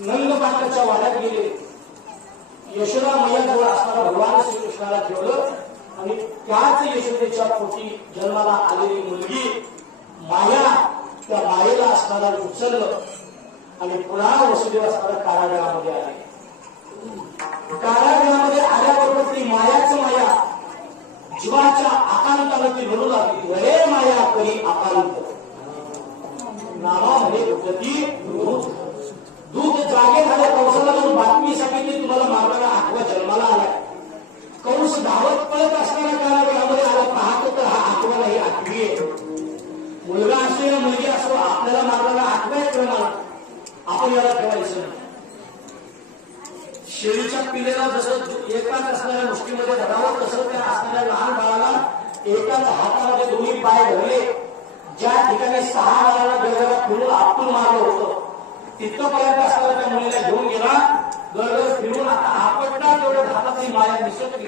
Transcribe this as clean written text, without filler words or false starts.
नंदबाकाच्या वाड्यात गेले. यशोदा मैयाजवळ असणारा भगवान श्रीकृष्णाला ठेवलं आणि त्याच यशोदेच्या पोटी जन्माला आलेली मुलगी माया, त्या मायेला असणारा उचललं आणि पुन्हा वसुदेव असणारा कारागृहामध्ये आले. कारागृहामध्ये आल्याबरोबर ती मायाच माया जीवाच्या आकांताला ती म्हणू लागली, वरे माया करी आकांत नावामध्ये गती दूध जागे झाले. कंसाला जाऊन बातमी सांगितली, तुम्हाला मारणारा आठवा जन्माला आलाय. कंस धावत पळत असणारा कारागृहामध्ये आला. पाहतो तर हा आठवा नाही, आठवी आहे. मुलगा असो या मुलगी असो, आपल्याला मारणारा आठव्या क्रमाला आपण याला ठेवायचं नाही. शेळीच्या पिलेला जसं एकाच असणाऱ्या मुष्टीमध्ये धरावं, तसं त्या असणाऱ्या लहान बाळाला एकाच हातामध्ये दोन्ही पाय धरले. ज्या ठिकाणी 6 बाळाला गळगळा फिरून आपटून मारलं होतं, तिथपर्यंत असताना त्या मुलीला घेऊन गेला. गळगळ फिरून आता आपटला तेवढ्या हातातली माया निसटली.